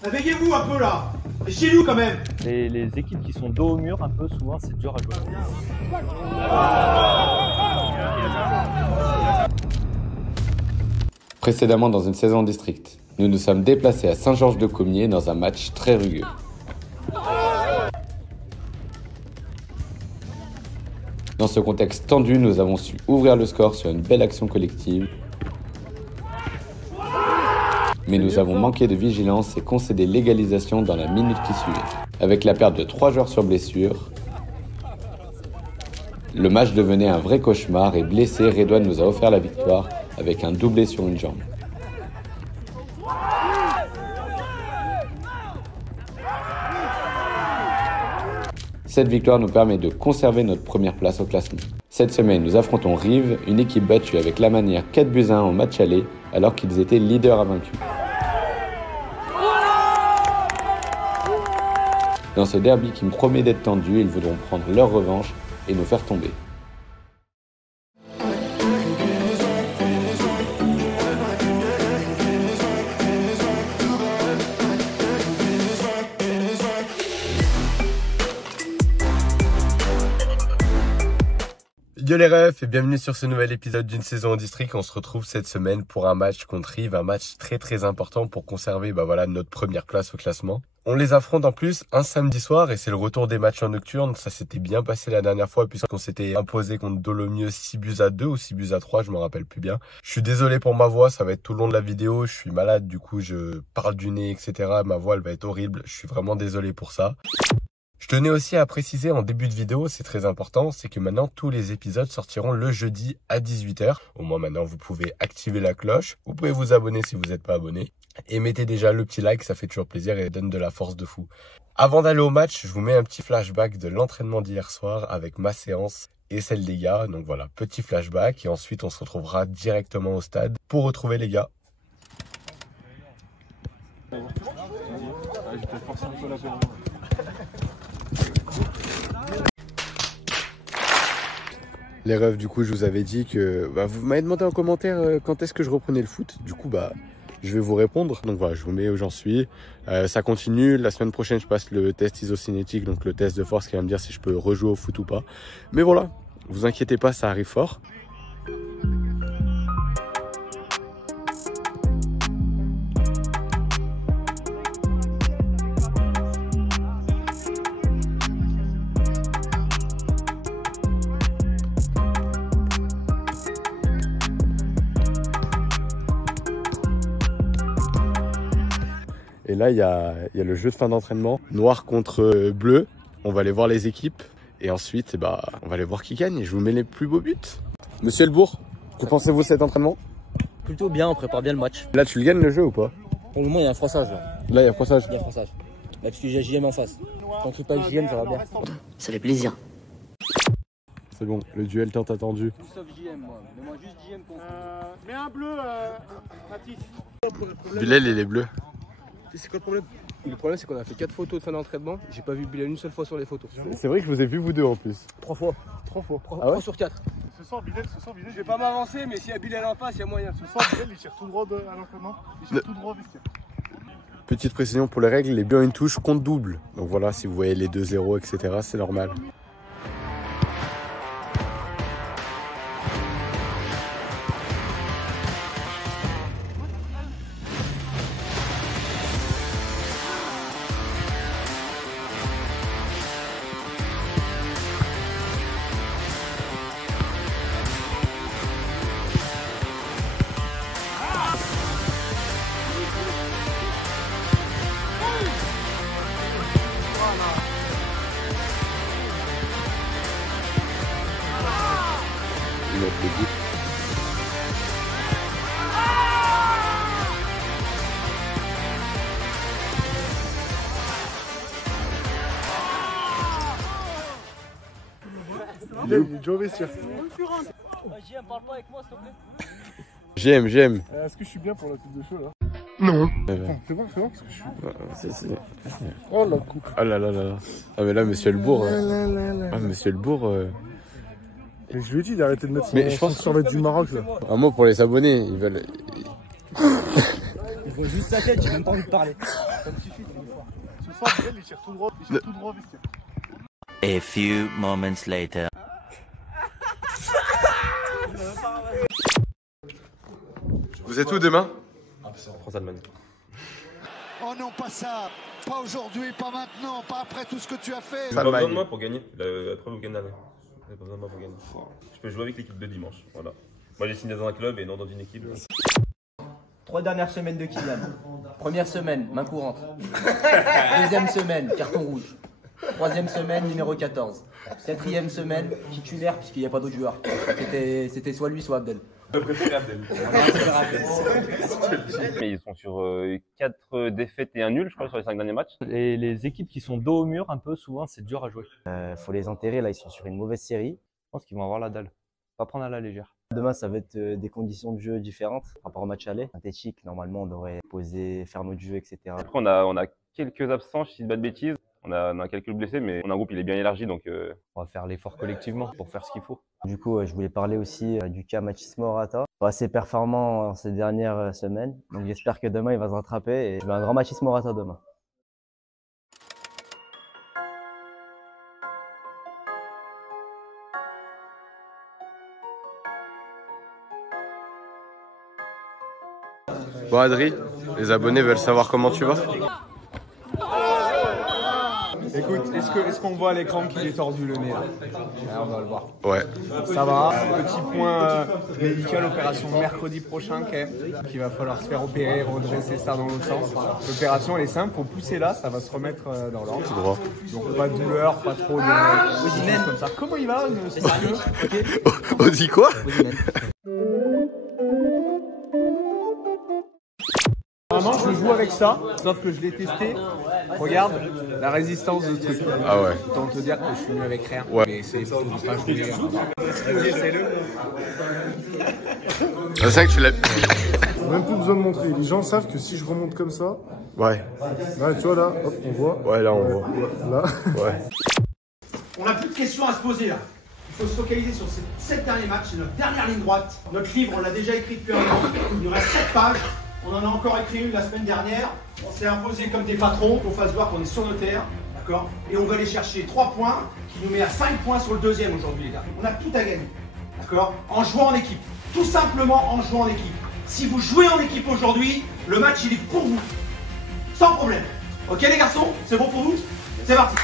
Réveillez-vous un peu là. C'est chez nous quand même. Les équipes qui sont dos au mur, un peu souvent, c'est dur à jouer. Précédemment dans une saison district, nous nous sommes déplacés à Saint-Georges-de-Comiers dans un match très rugueux. Dans ce contexte tendu, nous avons su ouvrir le score sur une belle action collective. Mais nous avons manqué de vigilance et concédé l'égalisation dans la minute qui suivait. Avec la perte de 3 joueurs sur blessure, le match devenait un vrai cauchemar et blessé, Redouane nous a offert la victoire avec un doublé sur une jambe. Cette victoire nous permet de conserver notre première place au classement. Cette semaine, nous affrontons Rive, une équipe battue avec la manière 4-1 en match aller, alors qu'ils étaient leaders invaincus. Dans ce derby qui me promet d'être tendu, ils voudront prendre leur revanche et nous faire tomber. Yo les refs et bienvenue sur ce nouvel épisode d'une saison en district. On se retrouve cette semaine pour un match contre Rive, un match très important pour conserver notre première place au classement. On les affronte en plus un samedi soir et c'est le retour des matchs en nocturne. Ça s'était bien passé la dernière fois puisqu'on s'était imposé contre Dolomieu 6-2 ou 6-3, je me rappelle plus bien. Je suis désolé pour ma voix, ça va être tout le long de la vidéo. Je suis malade, du coup je parle du nez, etc. Ma voix elle va être horrible, je suis vraiment désolé pour ça. Je tenais aussi à préciser en début de vidéo, c'est très important, c'est que maintenant tous les épisodes sortiront le jeudi à 18 h. Au moins maintenant vous pouvez activer la cloche, vous pouvez vous abonner si vous n'êtes pas abonné. Et mettez déjà le petit like, ça fait toujours plaisir et donne de la force de fou. Avant d'aller au match, je vous mets un petit flashback de l'entraînement d'hier soir avec ma séance et celle des gars. Donc voilà, petit flashback et ensuite on se retrouvera directement au stade pour retrouver les gars. Les refs, du coup, je vous avais dit que vous m'avez demandé en commentaire quand est-ce que je reprenais le foot. Du coup, je vais vous répondre. Donc voilà, je vous mets où j'en suis. Ça continue. La semaine prochaine, je passe le test isocinétique, donc le test de force qui va me dire si je peux rejouer au foot ou pas. Mais voilà, vous inquiétez pas, ça arrive fort. Et là, il y a le jeu de fin d'entraînement, noir contre bleu. On va aller voir les équipes et ensuite, on va aller voir qui gagne. Je vous mets les plus beaux buts. Monsieur Elbourg, que pensez-vous de cet entraînement? Plutôt bien, on prépare bien le match. Là, tu le gagnes le jeu ou pas? Pour le moment, il y a un froissage là. Là, il y a froissage. Il y a un froissage. Parce que j'ai JM en face. Tant que pas JM, ça va bien. Ça fait plaisir. C'est bon, le duel tant attendu. Sauf JM, moi. Mais moi, juste JM contre. Mets un bleu, Mathis. Bilal, il est bleu. C'est quoi le problème? Le problème, c'est qu'on a fait 4 photos de fin d'entraînement. J'ai pas vu Bilal une seule fois sur les photos. C'est vrai que je vous ai vu vous deux en plus. 3 fois. 3 fois. 3 sur 4. Ce soir, Bilal. Je vais pas m'avancer, mais s'il y a Bilal en face, il y a moyen. Ce soir, Bilal, il tire tout droit à l'entraînement. Il tire tout droit au vestiaire. Petite précision pour les règles, les buts en une touche comptent double. Donc voilà, si vous voyez les 2-0, etc., c'est normal. Il est déjà au vestiaire. JM, parle pas avec moi, s'il te plaît. J'aime. Est-ce que je suis bien pour la coupe de cheveux là? Non. C'est bon, parce que je suis. Oh la coupe. Ah là là là. Ah mais là, monsieur Elbourg. Ah, monsieur Elbourg. Mais je lui ai dit d'arrêter de mettre Mais je pense sur du Maroc là. Un mot pour les abonnés, ils veulent. Je vois juste sa tête, j'ai même pas envie de parler. Ça me suffit une fois. Ce soir, il tire tout droit. Il tire tout droit vestiaire. A few moments later. Vous êtes où demain? France-Allemagne. Oh non, pas ça. Pas aujourd'hui, pas maintenant, pas après tout ce que tu as fait. Pas besoin de moi pour gagner. Après le week-end dernier. Pas besoin de moi pour gagner. Je peux jouer avec l'équipe de dimanche. Voilà. Moi j'ai signé dans un club et non dans une équipe. 3 dernières semaines de Kylian. Première semaine, main courante. Deuxième semaine, carton rouge. Troisième semaine, numéro 14. Quatrième semaine, titulaire puisqu'il n'y a pas d'autres joueurs. C'était soit lui, soit Abdel. Je préfère Abdel. Mais ils sont sur 4 défaites et un nul, je crois, sur les 5 derniers matchs. Et les équipes qui sont dos au mur, un peu, souvent, c'est dur à jouer. Faut les enterrer, là, ils sont sur une mauvaise série. Je pense qu'ils vont avoir la dalle. Pas prendre à la légère. Demain, ça va être des conditions de jeu différentes par rapport au match aller. Synthétique, normalement, on devrait poser, faire notre jeu, etc. Après, on a quelques absents, si je dis pas de bêtises. On a quelques blessés, mais on a un groupe, il est bien élargi, donc on va faire l'effort collectivement pour faire ce qu'il faut. Du coup, je voulais parler aussi du cas Machis Morata. Assez performant ces dernières semaines, donc j'espère que demain, il va se rattraper. Et je veux un grand Machis Morata demain. Bon Adri, les abonnés veulent savoir comment tu vas. Écoute, est-ce qu'on voit à l'écran qu'il est tordu le nez là? On va le voir. Ouais. Ça va. Petit point médical, opération mercredi prochain quand même. Qu'il va falloir se faire opérer, redresser ça dans l'autre sens. L'opération elle est simple, faut pousser là, ça va se remettre dans l'ordre. Tout droit. Donc pas de douleur, pas trop de comme ça. Comment il va On dit quoi? Normalement je joue avec ça, sauf que je l'ai testé. Regarde la résistance de ce truc. Ah ouais. Autant te dire que je suis mieux avec rien. Ouais. Mais c'est pas jouer. C'est ça que tu l'as. Même plus besoin de montrer. Les gens savent que si je remonte comme ça. Ouais. Là, tu vois, là, hop, on voit. Ouais, là, on voit. Là. Ouais. On n'a plus de questions à se poser là. Il faut se focaliser sur ces 7 derniers matchs. C'est notre dernière ligne droite. Notre livre, on l'a déjà écrit depuis un an. Il nous reste 7 pages. On en a encore écrit une la semaine dernière. On s'est imposé comme des patrons qu'on fasse voir qu'on est sur nos terres. D'accord? Et on va aller chercher 3 points qui nous met à 5 points sur le deuxième aujourd'hui, les gars. On a tout à gagner. D'accord? En jouant en équipe. Tout simplement en jouant en équipe. Si vous jouez en équipe aujourd'hui, le match il est pour vous. Sans problème. Ok les garçons? C'est bon pour vous? C'est parti.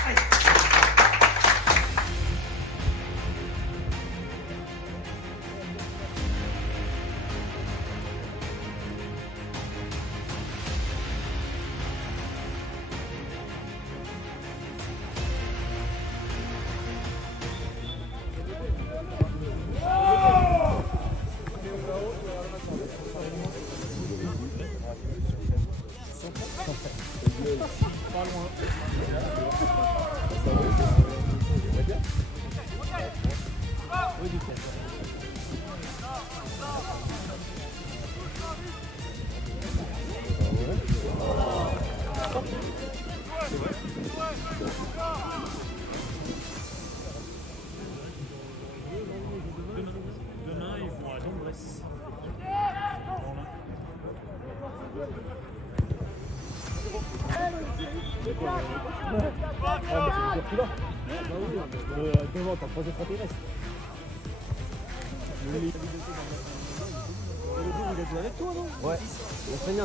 Allez. Ouais, on se fait bien.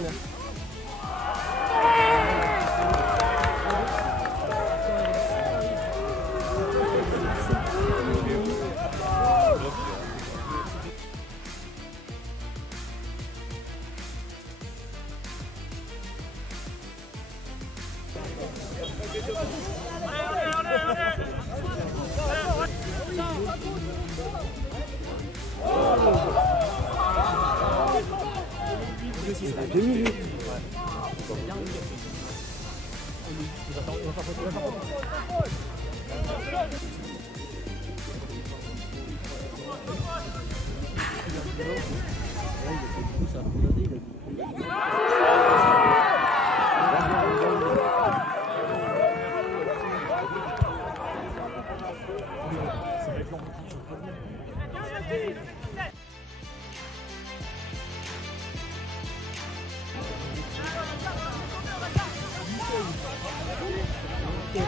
Juste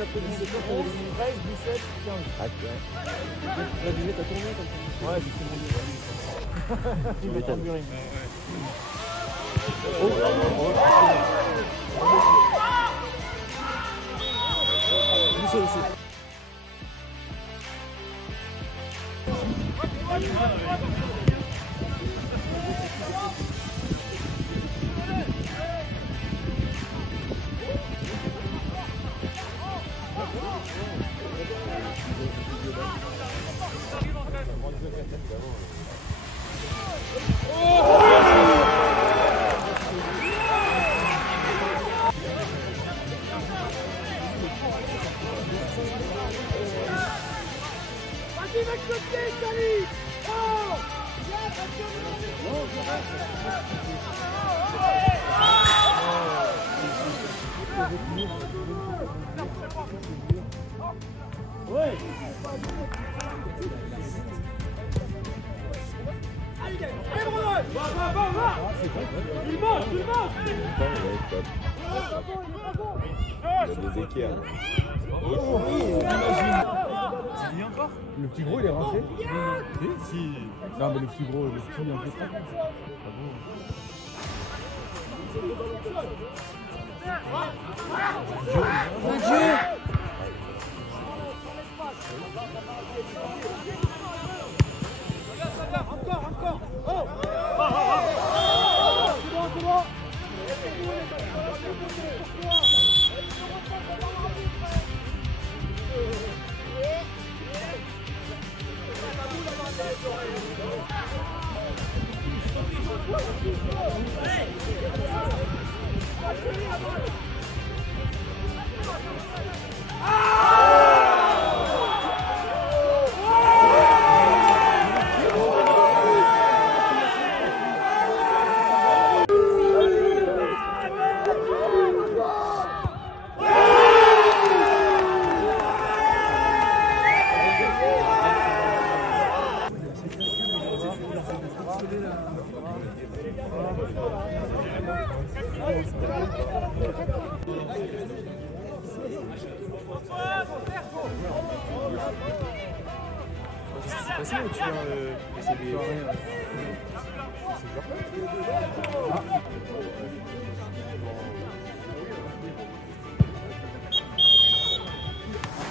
après 17 heures, t'avais 13, 17, 15. Ah, tu vois. La buvette a tourné comme ça. Ouais, justement. Tu m'étonnes. Ouais. Il mange. Il a des équerres. C'est lui encore. Le petit gros il est rentré. Si. Non mais le petit gros, le petit un peu trop. Mon Dieu. Encore. Oh. C'est bon. C'est ou tu vas essayer de...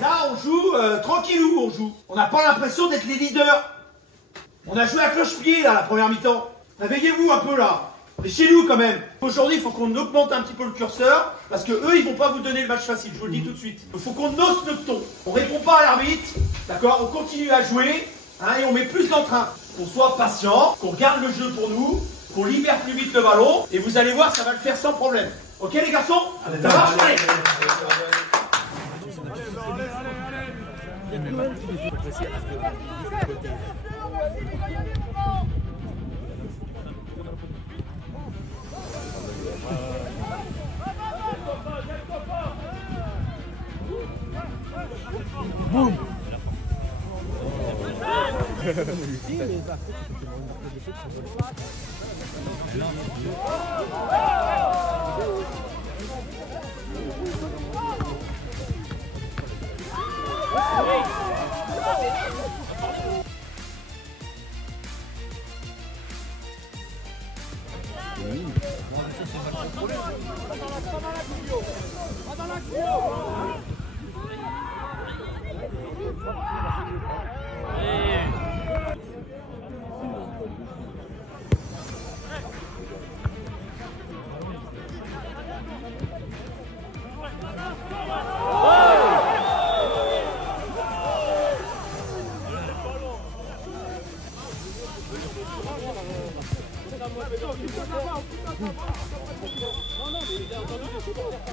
Là, on joue tranquillou, on joue. On n'a pas l'impression d'être les leaders. On a joué à cloche-pied, là, la première mi-temps. Réveillez-vous un peu, là. On est chez nous, quand même. Aujourd'hui, il faut qu'on augmente un petit peu le curseur, parce que eux, ils vont pas vous donner le match facile, je vous le dis tout de suite. Il faut qu'on hausse notre ton. On répond pas à l'arbitre, d'accord? On continue à jouer, hein, et on met plus d'entrain. Qu'on soit patient, qu'on garde le jeu pour nous, qu'on libère plus vite le ballon, et vous allez voir, ça va le faire sans problème. Ok, les garçons? Ça marche? Allez. Boum.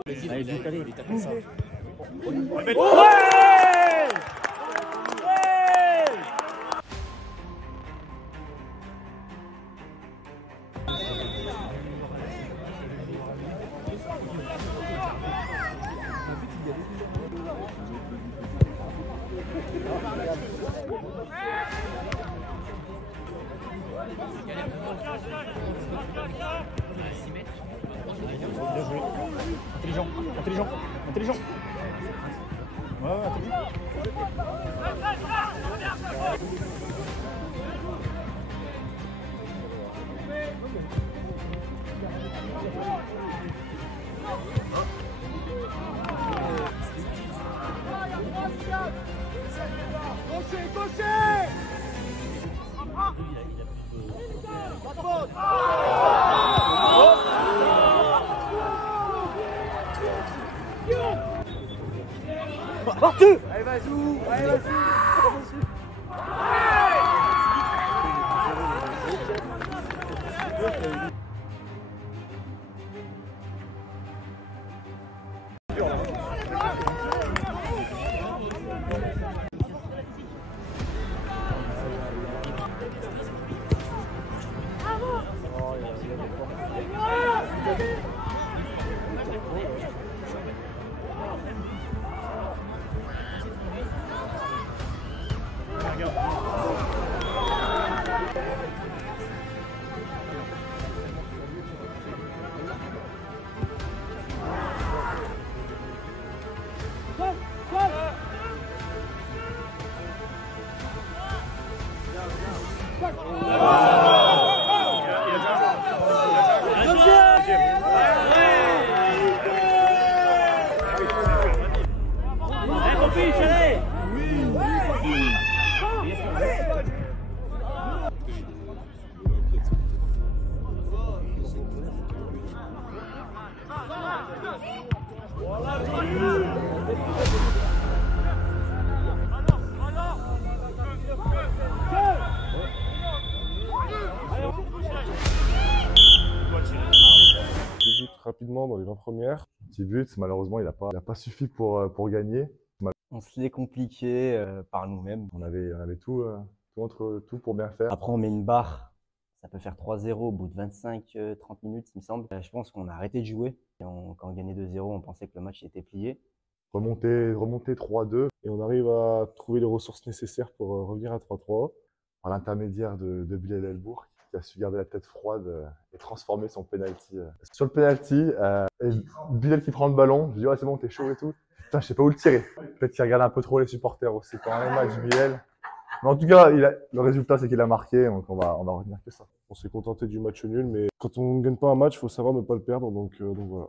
Il est décalé, il est tapé ça. Intelligent. Intelligent. Ouais, intelligent. Partout. Allez, vas-y. Allez, vas-y. Rapidement dans les 20 premières. Petit but, malheureusement, il n'a pas suffi pour gagner. On se l'est compliqué par nous-mêmes. On avait tout pour bien faire. Après, on met une barre. Ça peut faire 3-0 au bout de 25-30 minutes, il me semble. Je pense qu'on a arrêté de jouer. Et quand on gagnait 2-0, on pensait que le match était plié. Remonter 3-2 et on arrive à trouver les ressources nécessaires pour revenir à 3-3 par l'intermédiaire de Bilal Elbour qui a su garder la tête froide et transformer son penalty. Sur le penalty, Bilal qui prend le ballon, je dis ouais c'est bon t'es chaud et tout. Putain je sais pas où le tirer. Peut-être qu'il regarde un peu trop les supporters aussi pendant les matchs Bilal. Mais en tout cas, le résultat c'est qu'il a marqué, donc on va retenir que ça. On s'est contenté du match nul, mais quand on ne gagne pas un match, il faut savoir ne pas le perdre, donc voilà.